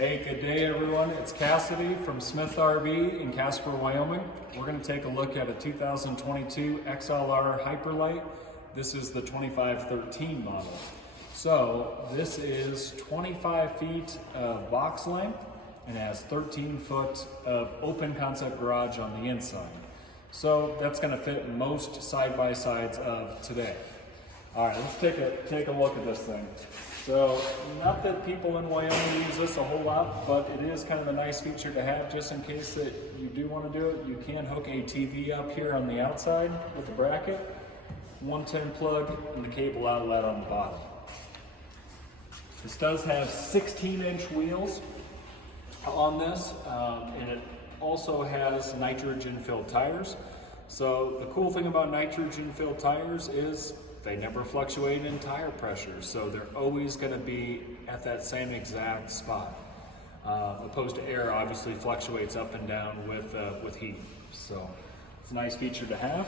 Hey, good day everyone. It's Cassidy from Smith RV in Casper, Wyoming. We're going to take a look at a 2022 XLR Hyperlight. This is the 2513 model. So this is 25 feet of box length and has 13 foot of open concept garage on the inside. So that's going to fit most side-by-sides of today. All right, let's take a look at this thing. So, not that people in Wyoming use this a whole lot, but it is kind of a nice feature to have just in case that you do want to do it. You can hook a TV up here on the outside with the bracket, 110 plug, and the cable outlet on the bottom. This does have 16-inch wheels on this, and it also has nitrogen-filled tires. So the cool thing about nitrogen-filled tires is they never fluctuate in tire pressure, so they're always going to be at that same exact spot. Opposed to air, obviously fluctuates up and down with heat. So it's a nice feature to have.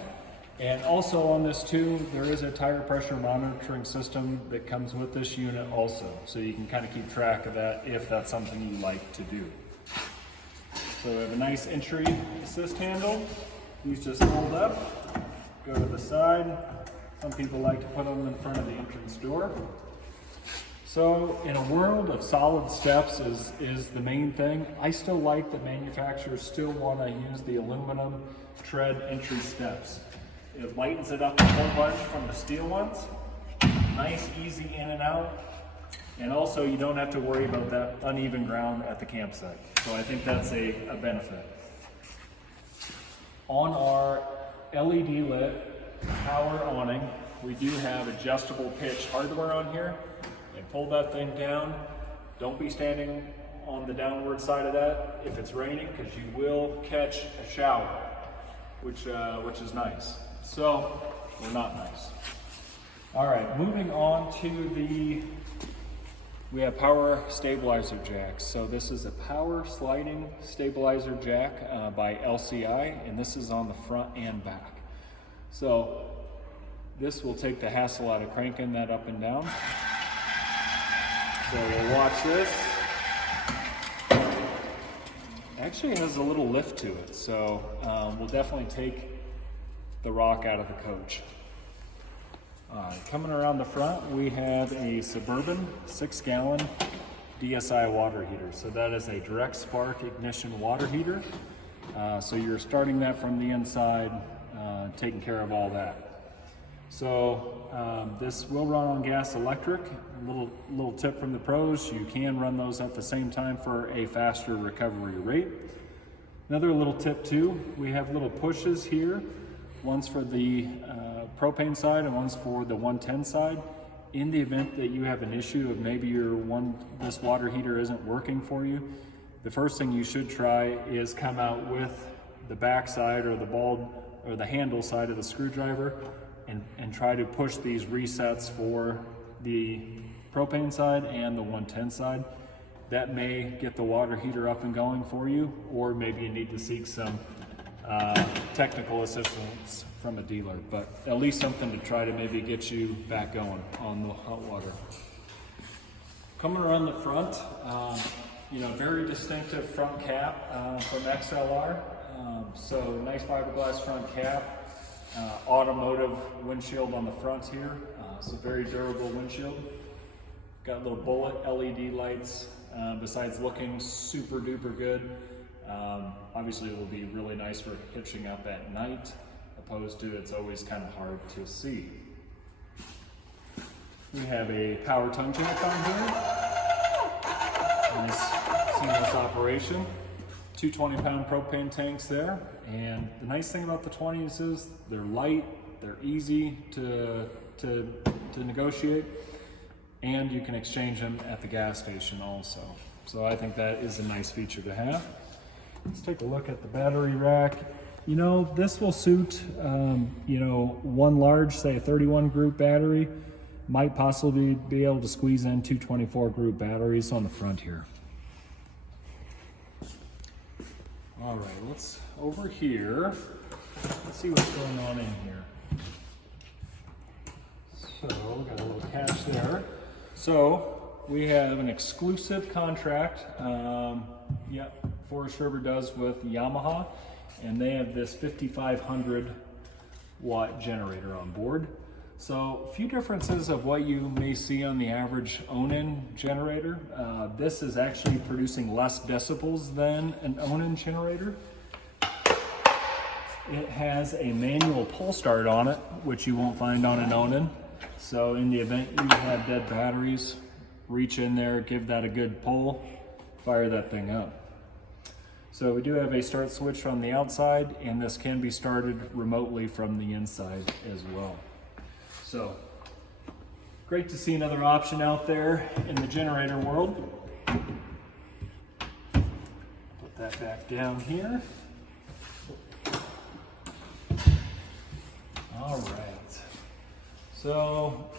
And also on this too, there is a tire pressure monitoring system that comes with this unit also, so you can kind of keep track of that if that's something you like to do. So we have a nice entry assist handle. These just fold up, go to the side. Some people like to put them in front of the entrance door. So in a world of solid steps is the main thing. I still like that manufacturers still want to use the aluminum tread entry steps. It lightens it up a whole bunch from the steel ones. Nice, easy in and out. And also you don't have to worry about that uneven ground at the campsite. So I think that's a benefit. On our LED lit power awning, we do have adjustable pitch hardware on here. And pull that thing down. Don't be standing on the downward side of that if it's raining, because you will catch a shower, which is nice. So, or not nice. All right, moving on to we have power stabilizer jacks. So this is a power sliding stabilizer jack by LCI, and this is on the front and back. So this will take the hassle out of cranking that up and down. So we'll watch this. Actually has a little lift to it, so we'll definitely take the rock out of the coach. Coming around the front, we have a Suburban 6-gallon DSI water heater. So that is a direct spark ignition water heater. So you're starting that from the inside, taking care of all that. So this will run on gas electric. A little tip from the pros, you can run those at the same time for a faster recovery rate. Another little tip too, we have little pushes here. One's for the propane side and one's for the 110 side. In the event that you have an issue of maybe this water heater isn't working for you, the first thing you should try is come out with the back side or the bulb or the handle side of the screwdriver and try to push these resets for the propane side and the 110 side. That may get the water heater up and going for you, or maybe you need to seek some technical assistance from a dealer, but at least something to try to maybe get you back going on the hot water. Coming around the front, very distinctive front cap from XLR. So nice fiberglass front cap. Automotive windshield on the front here, so very durable windshield. Got little bullet LED lights. Besides looking super duper good, obviously it will be really nice for hitching up at night, opposed to it's always kind of hard to see. We have a power tongue jack on here. Nice seamless operation. Two 20-pound propane tanks there, and the nice thing about the 20s is they're light, they're easy to negotiate, and you can exchange them at the gas station also. So I think that is a nice feature to have. Let's take a look at the battery rack. This will suit one large, say a 31 group battery. Might possibly be able to squeeze in two 24 group batteries on the front here. All right, let's over here. Let's see what's going on in here. So we got a little catch there. So we have an exclusive contract, Forest River does with Yamaha, and they have this 5500 watt generator on board. So a few differences of what you may see on the average Onan generator. This is actually producing less decibels than an Onan generator. It has a manual pull start on it, which you won't find on an Onan. So in the event you have dead batteries, reach in there, give that a good pull, fire that thing up. So we do have a start switch on the outside, and this can be started remotely from the inside as well. So great to see another option out there in the generator world. Put that back down here. All right. So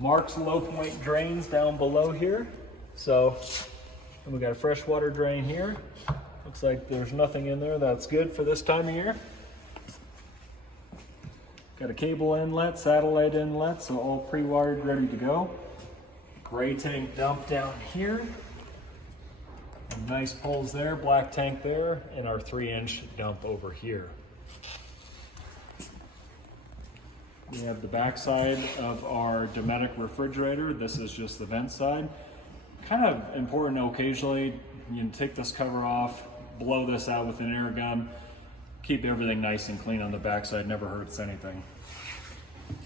Mark's low point drains down below here. So and we got a freshwater drain here. Looks like there's nothing in there. That's good for this time of year. Got a cable inlet, satellite inlet, so all pre-wired, ready to go. Gray tank dump down here. Nice poles there, black tank there, and our 3-inch dump over here. We have the back side of our Dometic refrigerator. This is just the vent side. Kind of important occasionally, you can take this cover off, blow this out with an air gun, keep everything nice and clean on the backside, never hurts anything.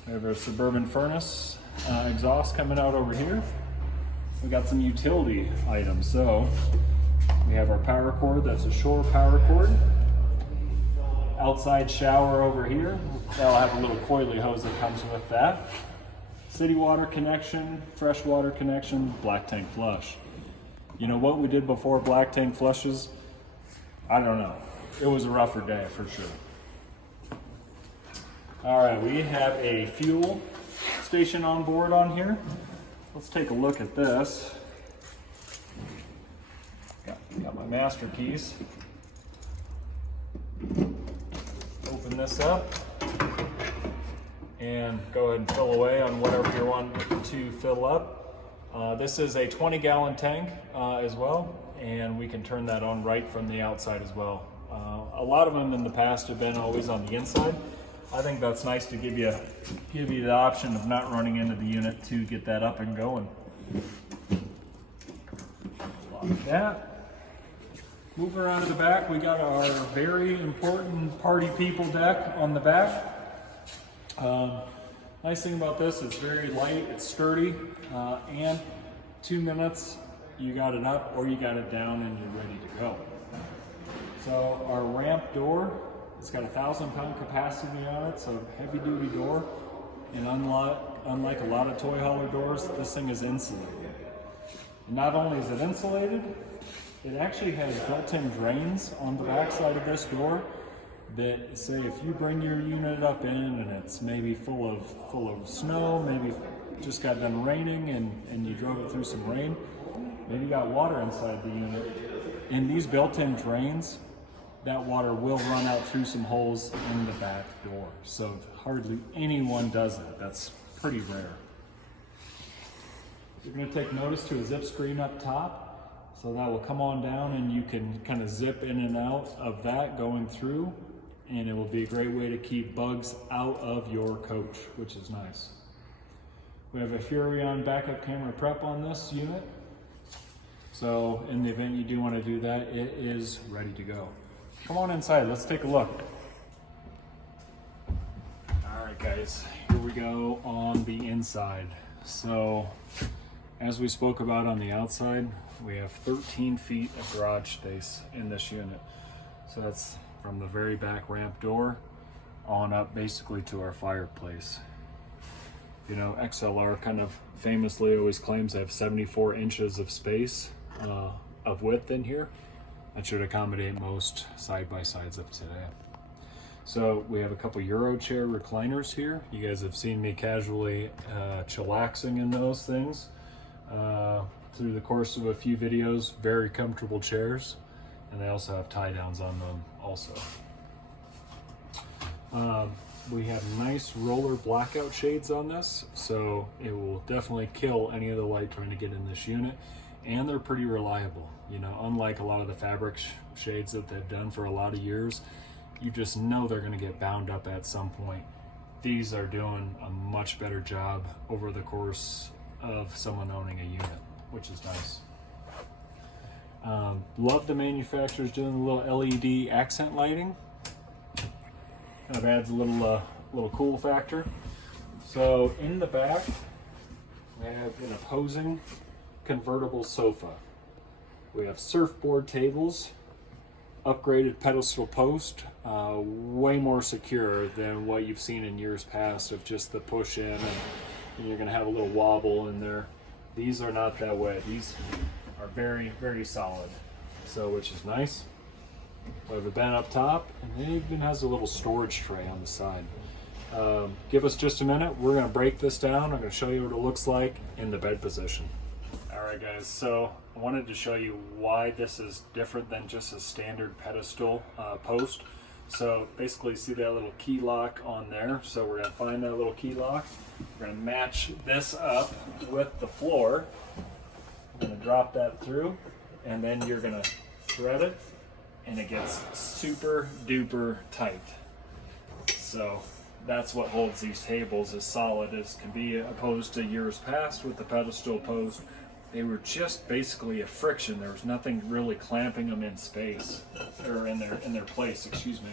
We have our Suburban furnace exhaust coming out over here. We got some utility items. So we have our power cord, that's a Shore power cord. Outside shower over here. That'll have a little coily hose that comes with that. City water connection, fresh water connection, black tank flush. You know what we did before black tank flushes? I don't know. It was a rougher day for sure. All right, we have a fuel station on board on here. Let's take a look at this. Got my master keys. Open this up and go ahead and fill away on whatever you want to fill up. This is a 20-gallon tank as well, and we can turn that on right from the outside as well. A lot of them in the past have been always on the inside. I think that's nice to give you the option of not running into the unit to get that up and going. Like that. Moving around to the back, we got our very important party people deck on the back. Nice thing about this, it's very light, it's sturdy, and 2 minutes, you got it up or you got it down and you're ready to go. So our ramp door, it's got a 1,000-pound capacity on it, so heavy duty door. And unlike a lot of toy hauler doors, this thing is insulated. And not only is it insulated, it actually has built-in drains on the back side of this door that say if you bring your unit up in and it's maybe full of snow, maybe just got done raining and you drove it through some rain, maybe you got water inside the unit. In these built-in drains, that water will run out through some holes in the back door. So hardly anyone does that. That's pretty rare. You're going to take notice to a zip screen up top. So that will come on down and you can kind of zip in and out of that going through. And it will be a great way to keep bugs out of your coach, which is nice. We have a Furrion backup camera prep on this unit. So in the event you do want to do that, it is ready to go. Come on inside, let's take a look. All right guys, here we go on the inside. So as we spoke about on the outside, we have 13 feet of garage space in this unit. So that's from the very back ramp door on up basically to our fireplace. You know, XLR kind of famously always claims to have 74 inches of space of width in here. That should accommodate most side-by-sides of today. So we have a couple Euro chair recliners here. You guys have seen me casually chillaxing in those things through the course of a few videos. Very comfortable chairs. And they also have tie downs on them also. We have nice roller blackout shades on this, so it will definitely kill any of the light trying to get in this unit. And they're pretty reliable, you know, unlike a lot of the fabric shades that they've done for a lot of years. You just know they're going to get bound up at some point. These are doing a much better job over the course of someone owning a unit, which is nice. Love the manufacturers doing a little LED accent lighting. Kind of adds a little cool factor. So in the back, we have an opposing convertible sofa. We have surfboard tables, upgraded pedestal post, way more secure than what you've seen in years past of just the push in and you're going to have a little wobble in there. These are not that way. These are very, very solid, so which is nice. We have a bed up top, and it even has a little storage tray on the side. Give us just a minute. We're going to break this down. I'm going to show you what it looks like in the bed position. Alright guys, so I wanted to show you why this is different than just a standard pedestal post. So basically see that little key lock on there. So we're going to find that little key lock. We're going to match this up with the floor. I'm going to drop that through, and then you're going to thread it, and it gets super duper tight. So that's what holds these tables as solid as can be, opposed to years past with the pedestal post. They were just basically a friction. There was nothing really clamping them in space, or in their place, excuse me.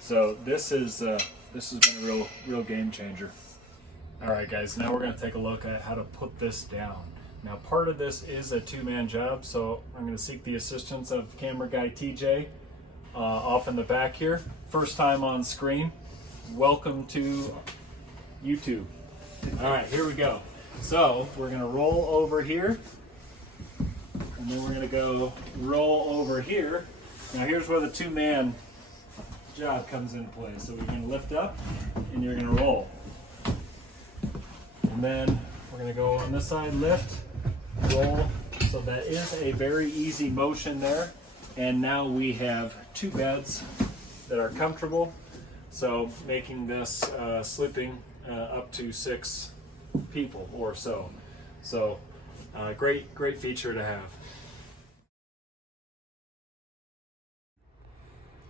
So this has been a real game changer. All right guys, now we're going to take a look at how to put this down. Now part of this is a two-man job, so I'm going to seek the assistance of camera guy TJ off in the back here. First time on screen. Welcome to YouTube. All right, here we go. So we're going to roll over here, and then we're going to go roll over here. Now here's where the two-man job comes into play. So we're going to lift up, and you're going to roll. And then we're going to go on this side, lift, roll. So that is a very easy motion there. And now we have two beds that are comfortable. So making this sleeping up to 6 people or so. So great feature to have.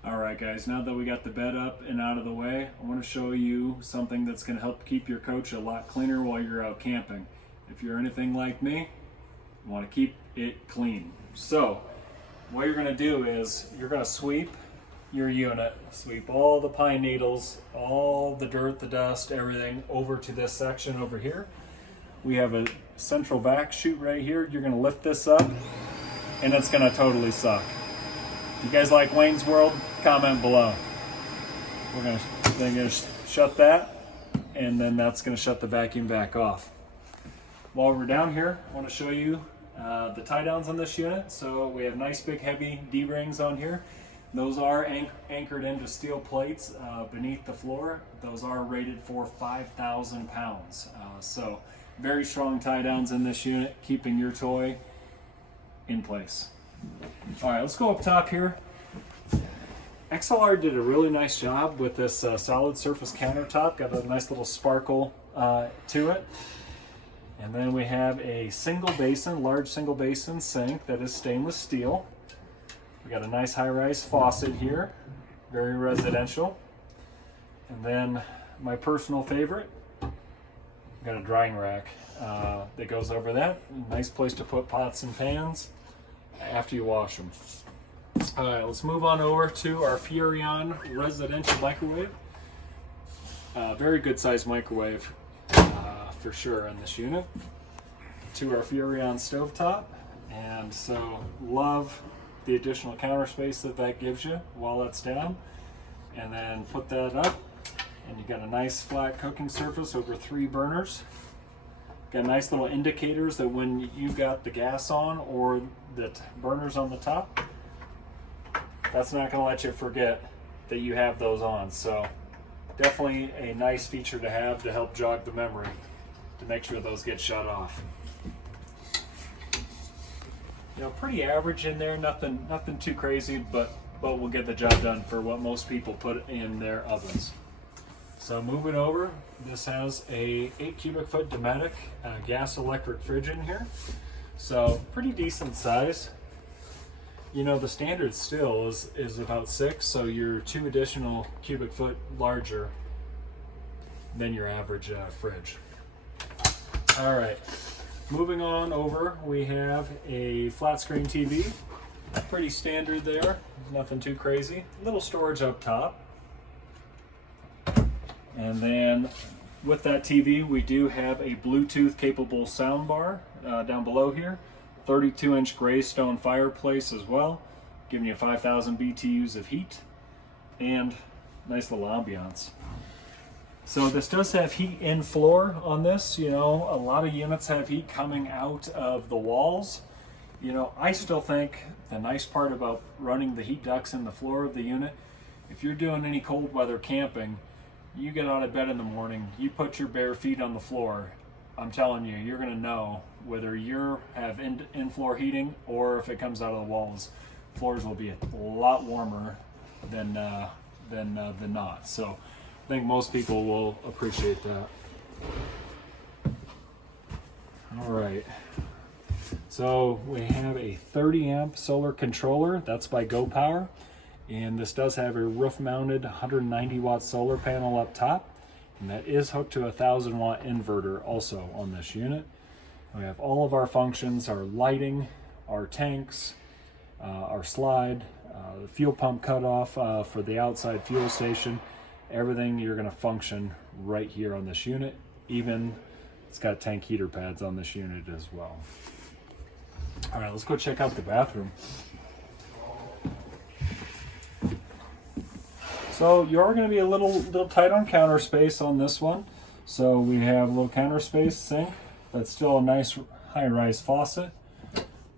All right guys, now that we got the bed up and out of the way, I want to show you something that's going to help keep your coach a lot cleaner while you're out camping. If you're anything like me, you want to keep it clean. So what you're going to do is you're going to sweep your unit, sweep all the pine needles, all the dirt, the dust, everything over to this section over here. We have a central vac chute right here. You're going to lift this up, and it's going to totally suck. If you guys like Wayne's World, comment below. We're going to shut that, and then that's going to shut the vacuum back off. While we're down here, I want to show you the tie downs on this unit. So we have nice big heavy D-rings on here. Those are anchored into steel plates beneath the floor. Those are rated for 5,000 pounds. So very strong tie downs in this unit, keeping your toy in place. All right, let's go up top here. XLR did a really nice job with this solid surface countertop. Got a nice little sparkle to it. And then we have a large single basin sink that is stainless steel. We got a nice high-rise faucet here, very residential. And then my personal favorite, got a drying rack that goes over that. Nice place to put pots and pans after you wash them. All right, let's move on over to our Furrion residential microwave. Very good sized microwave for sure in this unit. To our Furrion stovetop, and so love the additional counter space that gives you while that's down. And then put that up, and you got a nice flat cooking surface over 3 burners. Got nice little indicators that when you got the gas on or the burners on the top, that's not going to let you forget that you have those on. So definitely a nice feature to have to help jog the memory to make sure those get shut off. You know, pretty average in there, nothing too crazy, but we'll get the job done for what most people put in their ovens. So moving over, this has a 8 cubic foot Dometic gas electric fridge in here. So pretty decent size. You know, the standard still is about 6, so you're 2 additional cubic foot larger than your average fridge. All right, moving on over, we have a flat screen TV. Pretty standard there, nothing too crazy. Little storage up top. And then with that TV, we do have a Bluetooth capable sound bar down below here. 32-inch gray stone fireplace as well, giving you 5,000 BTUs of heat and nice little ambiance. So this does have heat in floor on this. You know, a lot of units have heat coming out of the walls. You know, I still think the nice part about running the heat ducts in the floor of the unit, if you're doing any cold weather camping, you get out of bed in the morning, you put your bare feet on the floor, I'm telling you, you're gonna know whether you have in-floor heating or if it comes out of the walls. Floors will be a lot warmer than not. So I think most people will appreciate that. All right. So we have a 30 amp solar controller, that's by Go Power. And this does have a roof mounted 190 watt solar panel up top. And that is hooked to a 1,000 watt inverter also on this unit. We have all of our functions, our lighting, our tanks, our slide, the fuel pump cutoff for the outside fuel station. Everything you're gonna function right here on this unit. Even it's got tank heater pads on this unit as well. All right, let's go check out the bathroom. So you are going to be a little tight on counter space on this one. So we have a little counter space sink. That's still a nice high-rise faucet,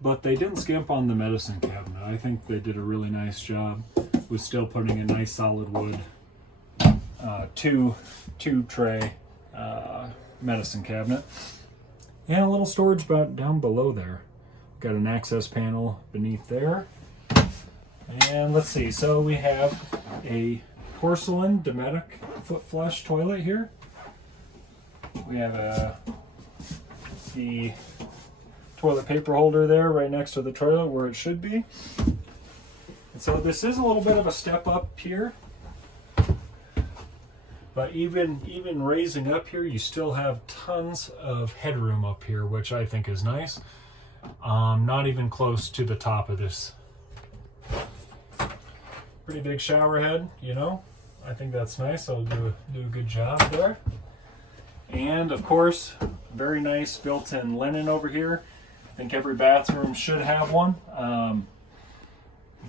but they didn't skimp on the medicine cabinet. I think they did a really nice job with still putting a nice solid wood two tray medicine cabinet, and a little storage down below there. Got an access panel beneath there. And let's see, so we have a porcelain Dometic foot flush toilet here. We have the toilet paper holder there right next to the toilet where it should be. And so this is a little bit of a step up here. But even raising up here, you still have tons of headroom up here, which I think is nice. Not even close to the top of this. Pretty big shower head, you know. I think that's nice. I'll do a good job there. And of course, very nice built-in linen over here. I think every bathroom should have one.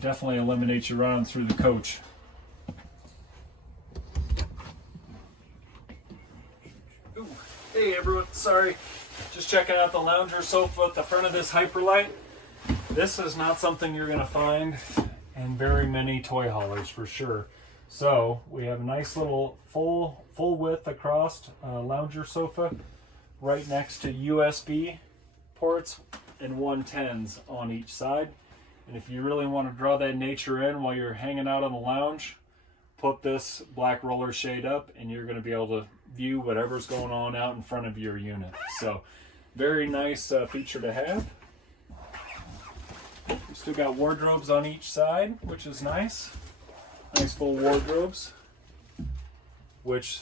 Definitely eliminates you running through the coach. Ooh, hey everyone, sorry. Just checking out the lounger sofa at the front of this Hyperlite. This is not something you're gonna find in very many toy haulers for sure. So we have a nice little full width across lounger sofa right next to USB ports and 110s on each side. And if you really want to draw that nature in while you're hanging out on the lounge, put this black roller shade up and you're going to be able to view whatever's going on out in front of your unit. So very nice feature to have. We still got wardrobes on each side, which is nice. Nice full wardrobes, which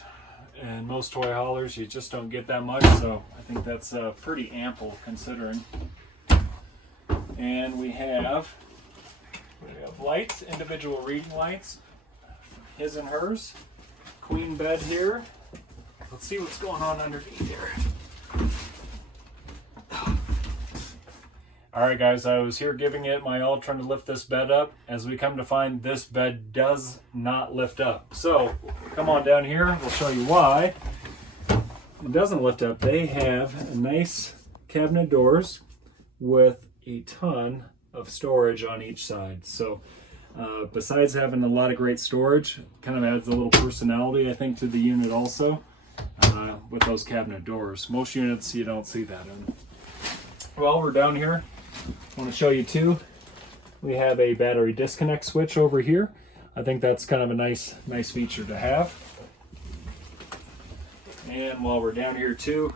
in most toy haulers you just don't get that much, so I think that's pretty ample considering. And we have lights, individual reading lights, his and hers. Queen bed here. Let's see what's going on underneath here. Alright guys, I was here giving it my all trying to lift this bed up. As we come to find, this bed does not lift up. So, come on down here, we'll show you why. It doesn't lift up. They have nice cabinet doors with a ton of storage on each side. So, besides having a lot of great storage, kind of adds a little personality, I think, to the unit also, with those cabinet doors. Most units, you don't see that in. Well, we're down here. I want to show you too, we have a battery disconnect switch over here. I think that's kind of a nice feature to have. And while we're down here too,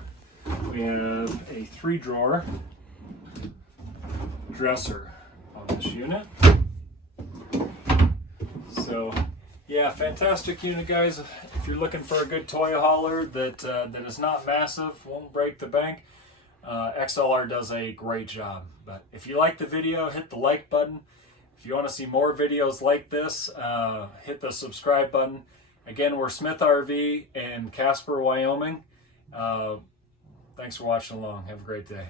we have a 3-drawer dresser on this unit. So yeah, fantastic unit, guys. If you're looking for a good toy hauler that is not massive, won't break the bank, XLR does a great job. But if you like the video, hit the like button. If you want to see more videos like this, hit the subscribe button. Again, we're Smith RV in Casper, Wyoming. Thanks for watching along. Have a great day.